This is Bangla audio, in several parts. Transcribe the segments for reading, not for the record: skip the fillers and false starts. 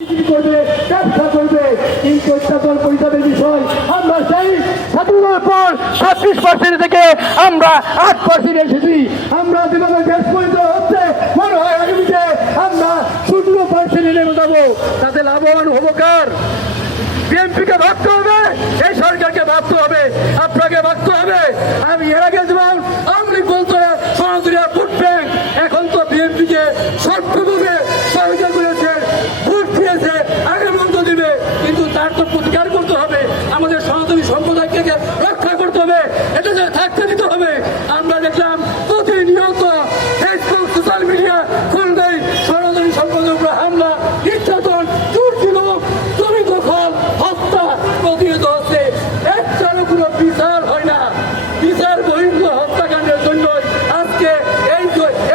করবে, ব্যবসা করবে, কিন্তু উৎপাদন পরিষদের বিষয় আমরা সেই স্বাধীনতার পর 36% থেকে আমরা 8% এসেছি। আমরা যেভাবে দেশ পরিচালনা হচ্ছে মনে হয় আগামীতে আমরা 0% নেমে যাবো। তাতে লাভবান হবো কার? বিএনপিকে ভাবতে হবে, এই সরকারকে ভাবতে হবে, আপনাকে ভাবতে হবে। আমি এর আগে যেমন আওয়ামী লীগ বলতো সনাতনীরা ভোট ব্যাংক, এখন তো বিএনপিকে সর্বভাবে সহযোগিতা করেছে, ভোট দিয়েছে, আগে মন্ত্র দিবে, কিন্তু তার তো প্রতিকার করতে হবে। আমাদের সনাতনী সম্প্রদায়কে রক্ষা করতে হবে, এটা যে থাকতে দিতে হবে। আমরা দেখলাম প্রতিনিয়ত ফেসবুক সোশ্যাল মিডিয়া খুললেই সনাতনী সম্প্রদায়ের উপর হামলা, নির্যাতন, দুর্নীতি, জমি দখল, হত্যা প্রতিহত হচ্ছে। একটারও কোনো বিচার হয় না। বিচার বহির্ভ হত্যাকাণ্ডের জন্য আজকে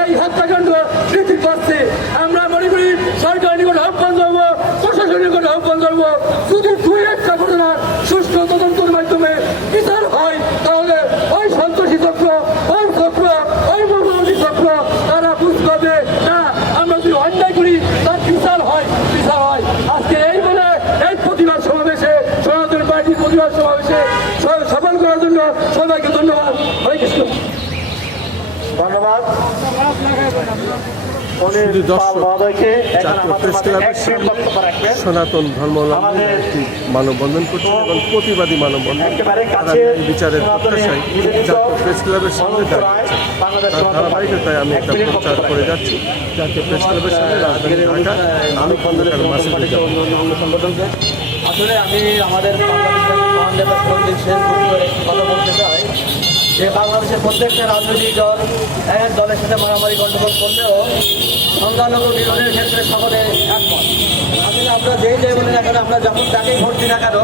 এই হত্যাকাণ্ড বৃদ্ধি পাচ্ছে। আমরা মনে করি সরকারের নিকট আহ্বান করবো, প্রশাসনের নিকট আহ্বান করবো, যদি দুই একটা ঘটনার সুষ্ঠু তদন্তের মাধ্যমে বিচার হয়, তাহলে ওই সন্ত্রাসী চক্র, ওই চক্র, ওই মৌলবাদী চক্র তারা বুঝতে হবে না, আমরা যদি অন্যায় করি তার বিচার হয়, বিচার হয়। আজকে এই বলে এই প্রতিবাদ সমাবেশে, সনাতন পার্টির প্রতিবাদ সমাবেশে সফল করার জন্য সবাইকে ধন্যবাদ। হরে কৃষ্ণ। ধন্যবাদ। সনাতন ধর্মাবলম্বী একটি মানববন্ধন করছে এবং প্রতিবাদী মানববন্ধন বিচারের প্রত্যাশায় জাতীয় প্রেস ক্লাবের সামনে দাঁড়িয়েছে। তার ধারাবাহিকতায় আমি একটা প্রচার করে যাচ্ছি জাতীয় প্রেস ক্লাবের সামনে, রাজধানী ঢাকা। আমি খন্দকার মাসুদ সংগঠনকে আসলে আমি আমাদের শেষ করে কথা বলতে চাই যে বাংলাদেশের প্রত্যেকটা রাজনৈতিক দল এক দলের সাথে মারামারি গণ্ডগোল করলেও সংখ্যালঘু নিধনের ক্ষেত্রে সকলে একমত। আসলে আমরা যেই যাই বলি না কেন, আমরা যখন তাকেই ভোট দিই না কেন,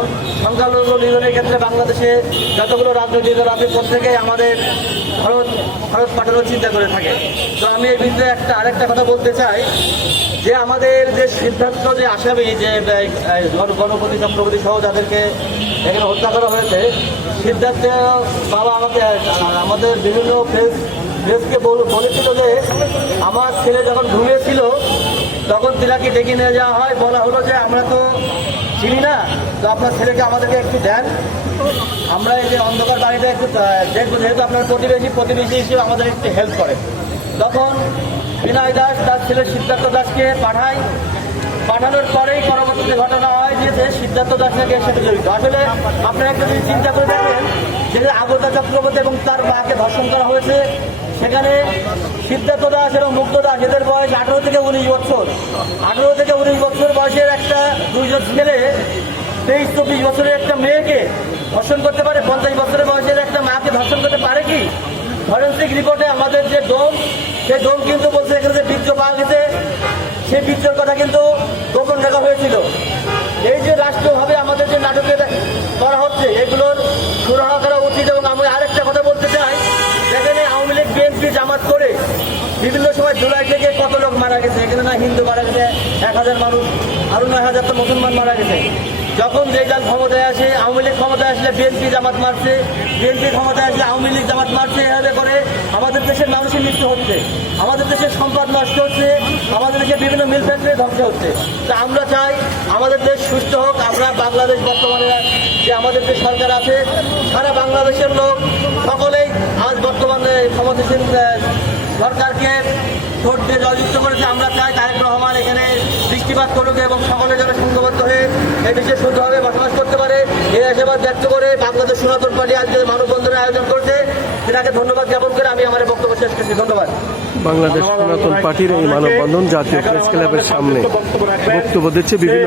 সংখ্যালঘু নিধনের ক্ষেত্রে বাংলাদেশে যতগুলো রাজনৈতিক দল আছে প্রত্যেকেই আমাদের ভারত পাঠানোর চিন্তা করে থাকে। তো আমি এই বিষয়ে আরেকটা কথা বলতে চাই যে আমাদের যে সিদ্ধান্ত যে আসামি যে গণপতি চক্রবর্তী সহ যাদেরকে এখানে হত্যা করা হয়েছে, সিদ্ধার্থ বাবা আমাদের বিভিন্ন প্রেসকে বলেছিল যে আমার ছেলে যখন ঘুমিয়েছিল তখন তিনাকে ডেকে নিয়ে যাওয়া হয়, বলা হলো যে আমরা তো চিনি না, তো আপনার ছেলেকে আমাদেরকে একটু দেন, আমরা এই যে অন্ধকার বাড়িটা একটু দেখবো, যেহেতু আপনার প্রতিবেশী হিসেবে আমাদের একটু হেল্প করে। তখন বিনয় দাস তার ছেলে সিদ্ধার্থ দাসকে পাঠানোর পরেই পরবর্তীতে ঘটনা হয় যে সিদ্ধার্থ দাস নাকি এর সাথে জড়িত। আসলে আপনারা একটা যদি চিন্তা করে দেখেন যে আগতা চক্রবর্তী এবং তার মাকে ধর্ষণ করা হয়েছে, সেখানে সিদ্ধার্থ দাস এবং মুগ্ধ দাস এদের বয়স 18 থেকে 19 বছর। 18 থেকে 19 বছর বয়সের একটা দুইজন ছেলে 23-24 বছরের একটা মেয়েকে ধর্ষণ করতে পারে? 50 বছরের বয়সের একটা মাকে ধর্ষণ করতে পারে কি? ফরেন্সিক রিপোর্টে আমাদের যে ডোম, সেই ডোম কিন্তু বলছে এখানে যে বীর্য পাওয়া গেছে, সেই বীর্যের কথা কিন্তু গোপন রাখা হয়েছিল। এই যে রাষ্ট্রভাবে আমাদের যে নাটকে করা হচ্ছে, এগুলোর সুরাহা করা উচিত। এবং আমি আরেকটা কথা বলতে চাই, এখানে আওয়ামী লীগ বিএনপি জামাত করে বিভিন্ন সময় জুলাই থেকে কত লোক মারা গেছে, এখানে না হিন্দু মারা গেছে 1000 মানুষ, আরো 9000 তো মুসলমান মারা গেছে। যখন যে দল ক্ষমতায় আসে, আওয়ামী লীগ ক্ষমতায় আসলে বিএনপি জামাত মারছে, বিএনপি ক্ষমতায় আসলে আওয়ামী লীগ জামাত মারছে, এভাবে করে আমাদের দেশের মানুষের মৃত্যু হচ্ছে, আমাদের দেশের সম্পদ নষ্ট হচ্ছে, আমাদের দেশে বিভিন্ন মিল ফ্যাক্টরি ধ্বংস হচ্ছে। তা আমরা চাই আমাদের দেশ সুস্থ হোক। আমরা বাংলাদেশ বর্তমানে যে আমাদের যে সরকার আছে, সারা বাংলাদেশের লোক সকলেই আজ বর্তমানে ক্ষমতাসীন সরকারকে ভোট দিয়ে জয়যুক্ত করেছে। আমরা চাই তারেক রহমান এখানে দৃষ্টিপাত করুক এবং সকলে যেন সংঘবদ্ধ হয়ে এই দেশে শুদ্ধভাবে বসবাস করতে পারে, এই আশীর্বাদ ব্যক্ত করে বাংলাদেশ সনাতন পার্টি আজকে মানববন্ধনের আয়োজন করছে, সেটাকে ধন্যবাদ জ্ঞাপন করে আমি আমার বক্তব্য শেষ করছি। ধন্যবাদ। বাংলাদেশ সনাতন পার্টির এই মানববন্ধন জাতীয় প্রেস ক্লাবের সামনে বক্তব্য দিচ্ছে বিভিন্ন